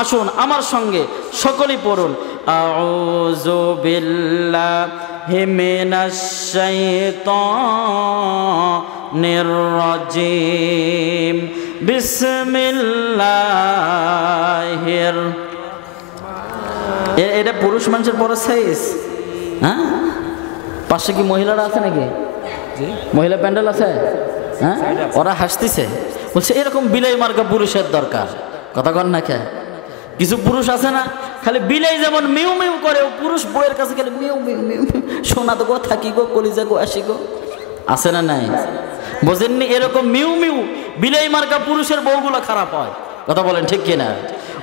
আসুন আমার সঙ্গে সকলেই পড়ুন, আউযু বিল্লাহি মিনাশ শাইতানির রাজিম, বিসমিল্লাহির। এটা পুরুষ মানুষের পড়া সাইজ? হ্যাঁ, পাশে কি মহিলারা আছে নাকি? মহিলা প্যান্ডেল আছে? হ্যাঁ, ওরা হাসতেছে, বলছে এরকম বিলাই মার্কা পুরুষের দরকার। কথা কন না কে? কিছু পুরুষ আছে না, খালি বিলাই যেমন মিউ মিউ করে, পুরুষ বউয়ের কাছে খালি মিউ মিউ মিউ, সোনা তো গো, থাকি গো, কলিজা গো, আসি গো, আছে না নাই? বোঝেননি? এরকম মিউ মিউ বিলাই মার্কা পুরুষের বউগুলো খারাপ হয়। কথা বলেন ঠিক কিনা?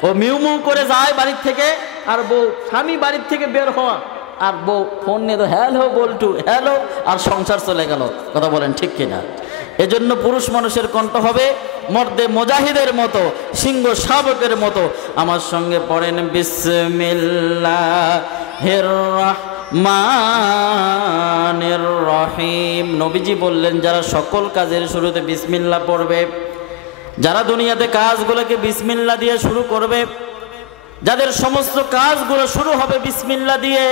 ও মিউ মিউ করে যায় বাড়ির থেকে, আর বউ, স্বামী বাড়ির থেকে বের হওয়া, আর বউ ফোন নিয়ে তো হ্যালো বলটু হ্যালো, আর সংসার চলে গেল। কথা বলেন ঠিক কিনা? এজন্য পুরুষ মানুষের কণ্ঠ হবে মর্দে মুজাহিদের মতো, সিংহ শাবকের মতো। আমার সঙ্গে পড়েন, বিসমিল্লাহির রহমানির রহিম। নবীজি বললেন, যারা সকল কাজের শুরুতে বিসমিল্লাহ পড়বে, যারা দুনিয়াতে কাজগুলোকে বিসমিল্লাহ দিয়ে শুরু করবে, যাদের সমস্ত কাজগুলো শুরু হবে বিসমিল্লাহ দিয়ে,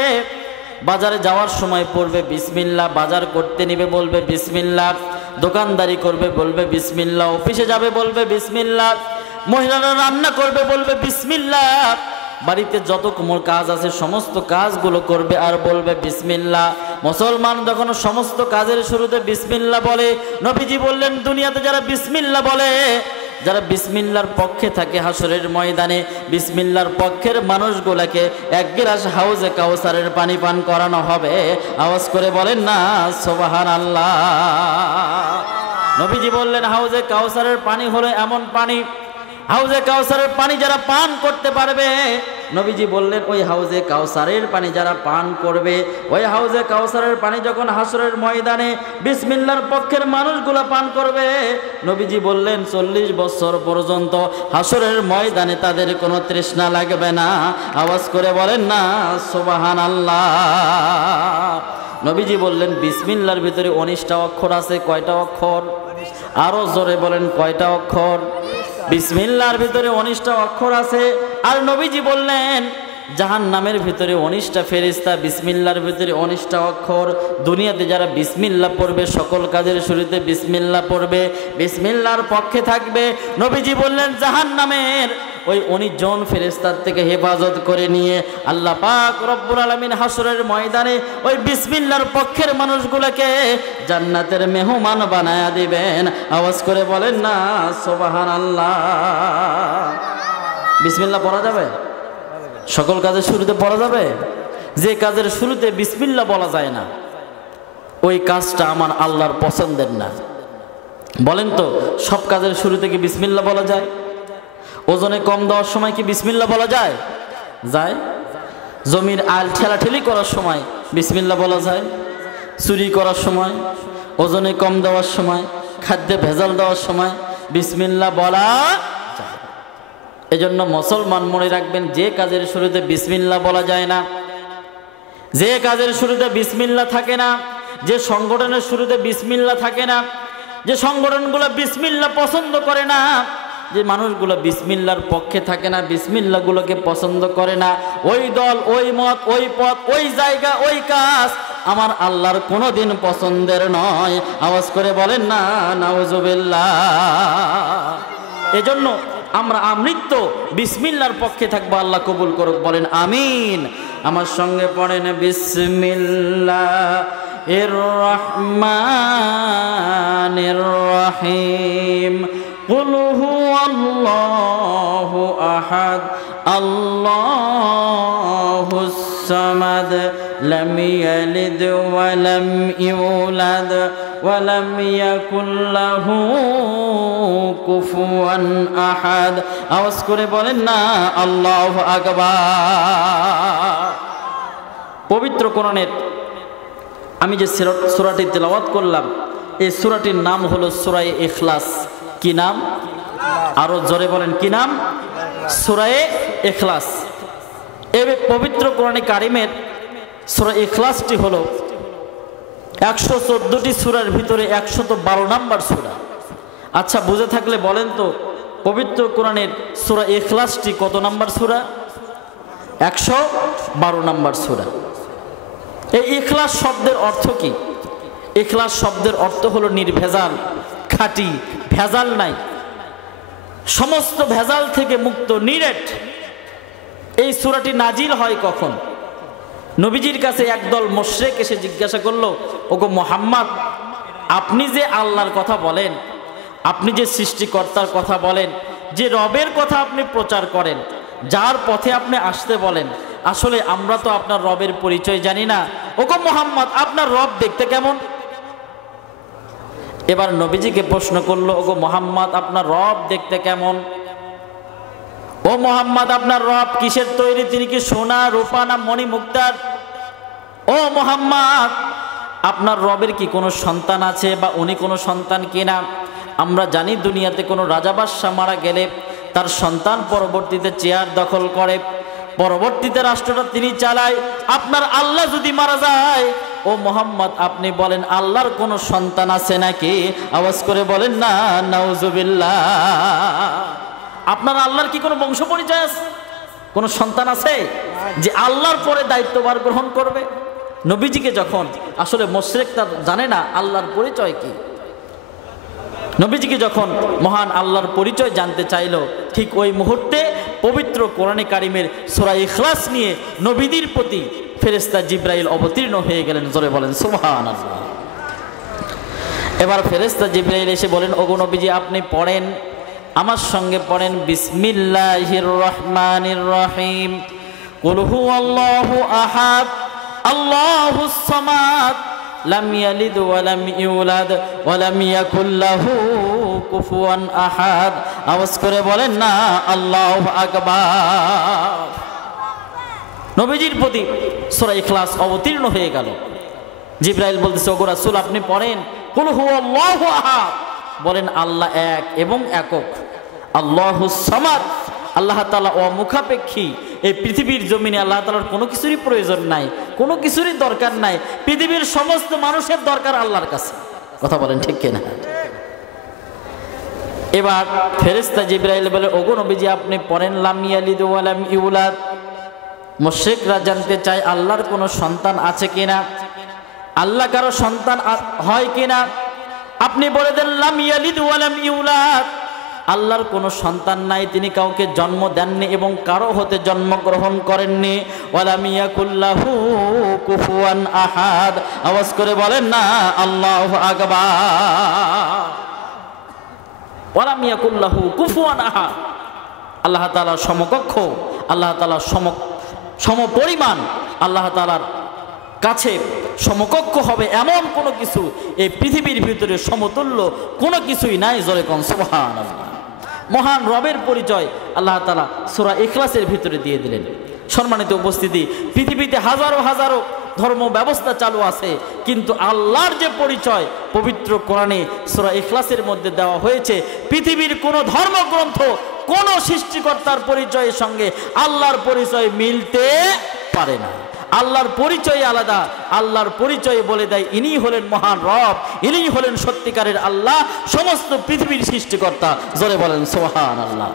বাজারে যাওয়ার সময় পড়বে বিসমিল্লাহ, বাজার করতে নিবে বলবে বিসমিল্লাহ, দোকানদারি করবে বলবে বিসমিল্লাহ, অফিসে যাবে বলবে বিসমিল্লাহ, মহিলারা রান্না করবে বলবে বিসমিল্লাহ, বাড়িতে যত কাজ আছে সমস্ত কাজগুলো করবে আর বলবে বিসমিল্লাহ। মুসলমান যখন সমস্ত কাজের শুরুতে বিসমিল্লাহ বলে, নবীজি বললেন দুনিয়াতে যারা বিসমিল্লাহ বলে, যারা বিসমিল্লাহর পক্ষে থাকে, হাসরের ময়দানে বিসমিল্লাহর পক্ষের মানুষগুলোকে এক গ্লাস হাউজে কাউসারের পানি পান করানো হবে। আওয়াজ করে বলেন না সুবহানাল্লাহ। নবীজি বললেন, হাউজে কাউসারের পানি হলো এমন পানি, হাউজে কাউসারের পানি যারা পান করতে পারবে, নবীজি বললেন ওই হাউজে কাউসারের পানি যারা পান করবে, ওই হাউজে কাউসারের পানি যখন হাসরের ময়দানে বিসমিল্লাহর পক্ষের মানুষগুলো পান করবে, নবীজি বললেন 40 বছর পর্যন্ত হাসরের ময়দানে তাদের কোনো তৃষ্ণা লাগবে না। আওয়াজ করে বলেন না সুবহানাল্লাহ। নবীজি বললেন বিসমিল্লাহর ভিতরে 19টা অক্ষর আছে। কয়টা অক্ষর? আরো জোরে বলেন, কয়টা অক্ষর? বিসমিল্লাহর ভিতরে 19টা অক্ষর আছে। আর নবীজি বললেন জাহান্নামের ভিতরে 19টা ফেরেশতা, বিসমিল্লাহর ভিতরে 19টা অক্ষর। দুনিয়াতে যারা বিসমিল্লাহ পড়বে, সকল কাজের শুরুতে বিসমিল্লাহ পড়বে, বিসমিল্লাহর পক্ষে থাকবে, নবীজি বললেন জাহান্নামের ওই 19 জন ফেরেশতার থেকে হেফাজত করে নিয়ে আল্লাহ পাক রব্বুল আলামিন হাসরের ময়দানে ওই বিসমিল্লাহর পক্ষের মানুষগুলোকে জান্নাতের মেহমান বানায়া দিবেন। আওয়াজ করে বলেন না সুবহানাল্লাহ। বিসমিল্লাহ পড়া যাবে? সকল কাজের শুরুতে পড়া যাবে? যে কাজের শুরুতে বিসমিল্লাহ বলা যায় না, ওই কাজটা আমার আল্লাহর পছন্দের না। বলেন তো, সব কাজের শুরুতে কি বিসমিল্লাহ বলা যায়? ওজনে কম দেওয়ার সময় কি বিসমিল্লাহ বলা যায়? যায়। জমির আল ঠেলাঠেলি করার সময় বিসমিল্লাহ বলা যায়। চুরি করার সময়, ওজনে কম দেওয়ার সময়, খাদ্যে ভেজাল দেওয়ার সময় বিসমিল্লাহ বলা যায়। এজন্য মুসলমান মনে রাখবেন, যে কাজের শুরুতে বিসমিল্লাহ বলা যায় না, যে কাজের শুরুতে বিসমিল্লাহ থাকে না, যে সংগঠনের শুরুতে বিসমিল্লাহ থাকে না, যে সংগঠনগুলো বিসমিল্লাহ পছন্দ করে না, যে মানুষগুলো বিসমিল্লাহর পক্ষে থাকে না, বিসমিল্লাহগুলোকে পছন্দ করে না, ওই দল, ওই মত, ওই পথ, ওই জায়গা, ওই কাজ আমার আল্লাহর কোনোদিন পছন্দের নয়। আওয়াজ করে বলেন না নাউজুবিল্লাহ। এজন্য আমরা আমৃত্য বিসমিল্লাহর পক্ষে থাকবো। আল্লাহ কবুল করুক, বলেন আমিন। আমার সঙ্গে পড়েন, বিসমিল্লাহির রহমানির রহিম। কুল হুয়াল্লাহু আহাদ আল্লাহুস সামাদ লাম ইয়ালিদ ওয়া লাম ইউলাদ ওয়া লাম ইয়াকুল লাহু কুফুয়ান আহাদ। আওয়াজ করে বলেন না আল্লাহু আকবার। পবিত্র কোরআনের আমি যে সূরাটি তেলাওয়াত করলাম, এই সূরাটির নাম হলো সূরা ইখলাস। কি নাম? আরো জোরে বলেন, কি নাম? সূরা ইখলাস। এই পবিত্র কোরআনে কারিমের সূরা ইখলাসটি হলো 114টি সূরার ভিতরে 112 নম্বর সূরা। আচ্ছা, বুঝে থাকলে বলেন তো পবিত্র কোরআনের সূরা ইখলাসটি কত নম্বর সূরা? 112 নম্বর সূরা। এই ইখলাস শব্দের অর্থ কি? ইখলাস শব্দের অর্থ হলো নির্ভেজাল, খাঁটি, ভেজাল নাই, সমস্ত ভেজাল থেকে মুক্ত, নিরেট। এই সূরাটি নাজিল হয় কখন? নবীজির কাছে একদল মুশরিক এসে জিজ্ঞাসা করলো, ওগো মুহাম্মদ, আপনি যে আল্লাহর কথা বলেন, আপনি যে সৃষ্টিকর্তার কথা বলেন, যে রবের কথা আপনি প্রচার করেন, যার পথে আপনি আসতে বলেন, আসলে আমরা তো আপনার রবের পরিচয় জানি না। ওগো মুহাম্মদ, আপনার রব দেখতে কেমন? এবার নবীজিকে প্রশ্ন করলো, ওগো মুহাম্মদ, আপনার রব দেখতে কেমন? ও মুহাম্মদ, আপনার রব কিসের তৈরি? তিনি কি সোনা, রূপা না মণি মুক্তার? ও মুহাম্মদ, আপনার রবের কি কোনো সন্তান আছে বা উনি কোনো সন্তান কিনা? আমরা জানি দুনিয়াতে কোনো রাজা বাদশা মারা গেলে তার সন্তান পরবর্তীতে চেয়ার দখল করে, পরবর্তীতে রাষ্ট্রটা তিনি চালায়। আপনার আল্লাহ যদি মারা যায়, ও মুহাম্মদ, আপনি বলেন আল্লাহর কোনো সন্তান আছে নাকি? আওয়াজ করে বলেন না নাউজুবিল্লাহ। আপনার আল্লাহর কি কোনো বংশ পরিচয় আছে? কোনো সন্তান আছে যে আল্লাহর পরে দায়িত্বভার গ্রহণ করবে? নবীজিকে যখন আসলে মুশরিক তার জানে না আল্লাহর পরিচয় কি, নবীজিকে যখন মহান আল্লাহর পরিচয় জানতে চাইল, ঠিক ওই মুহূর্তে পবিত্র কোরআনে কারিমের সূরা ইখলাস নিয়ে নবীদের প্রতি ফেরেশতা জিবরাইল অবতীর্ণ হয়ে গেলেন। জোরে বলেন সুবহানাল্লাহ। এবার ফেরেশতা জিবরাইল এসে বলেন, ওগো নবীজি, আপনি পড়েন, আমার সঙ্গে পড়েন, বিসমিল্লাহির রহমানির রহিম, কুল হুয়াল্লাহু আহাদ আল্লাহুস সামাদ লাম ইয়ালিদ ওয়া লাম ইউলাদ ওয়া লাম ইয়াকুল লাহু কুফুয়ান আহাদ। আওয়াজ করে বলেন না আল্লাহু আকবার। নবীজির প্রতি সূরা ইখলাস অবতীর্ণ হয়ে গেল। জিবরাইল বলতেছে, ওগো রাসূল, আপনি পড়েন কুল হুয়াল্লাহু আহাদ, বলেন আল্লাহ এক এবং একক, আল্লাহুস সামাদ, আল্লাহ তাআলা অমুখাপেক্ষী। এই পৃথিবীর জমিনে আল্লাহ তাআলার কোনো কিছুরই প্রয়োজন নাই, কোনো কিছুরই দরকার নাই। পৃথিবীর সমস্ত মানুষের দরকার আল্লাহর কাছে। কথা বলেন ঠিক কিনা? এবার ফেরেশতা জিবরাইল বলে, ওগো নবীজি, আপনি পড়েন লাম ইয়ালিদ ওয়া লাম ইউলাদ। মুশরিকরা জানতে চায় আল্লাহর কোনো সন্তান আছে কিনা, আল্লাহ কারো সন্তান হয় কিনা। আপনি বলে দেন লাম ইয়ালিদ ওয়া লাম ইউলাদ, আল্লাহর কোনো সন্তান নাই, তিনি কাউকে জন্ম দেননি এবং কারো হতে জন্মগ্রহণ করেননি। ওয়ালাম ইয়াকুল লাহু কুফুয়ান আহাদ। আওয়াজ করে বলেন না আল্লাহু আকবার। ওয়ালাম ইয়াকুল লাহু কুফুয়ান আহাদ, আল্লাহ তাআলার সমকক্ষ, আল্লাহ তাআলার সমপরিমাণ, আল্লাহ তাআলার কাছে সমকক্ষ হবে এমন কোনো কিছু এই পৃথিবীর ভিতরে সমতুল্য কোনো কিছুই নাই। জোরে কোন সুবহানাল্লাহ। মহান রবের পরিচয় আল্লাহ তাআলা সূরা ইখলাসের ভিতরে দিয়ে দিলেন। সম্মানিত উপস্থিতি, পৃথিবীতে হাজারো হাজারো ধর্ম ব্যবস্থা চালু আছে, কিন্তু আল্লাহর যে পরিচয় পবিত্র কোরআনে সূরা ইখলাসের মধ্যে দেওয়া হয়েছে, পৃথিবীর কোনো ধর্মগ্রন্থ কোন সৃষ্টিকর্তার পরিচয়ের সঙ্গে আল্লাহর পরিচয় মিলতে পারে না। আল্লাহর পরিচয় আলাদা। আল্লাহর পরিচয় বলে দেয় ইনি হলেন মহান রব, ইনি হলেন সত্যিকারের আল্লাহ, সমস্ত পৃথিবীর সৃষ্টিকর্তা। জোরে বলেন সুবহানাল্লাহ।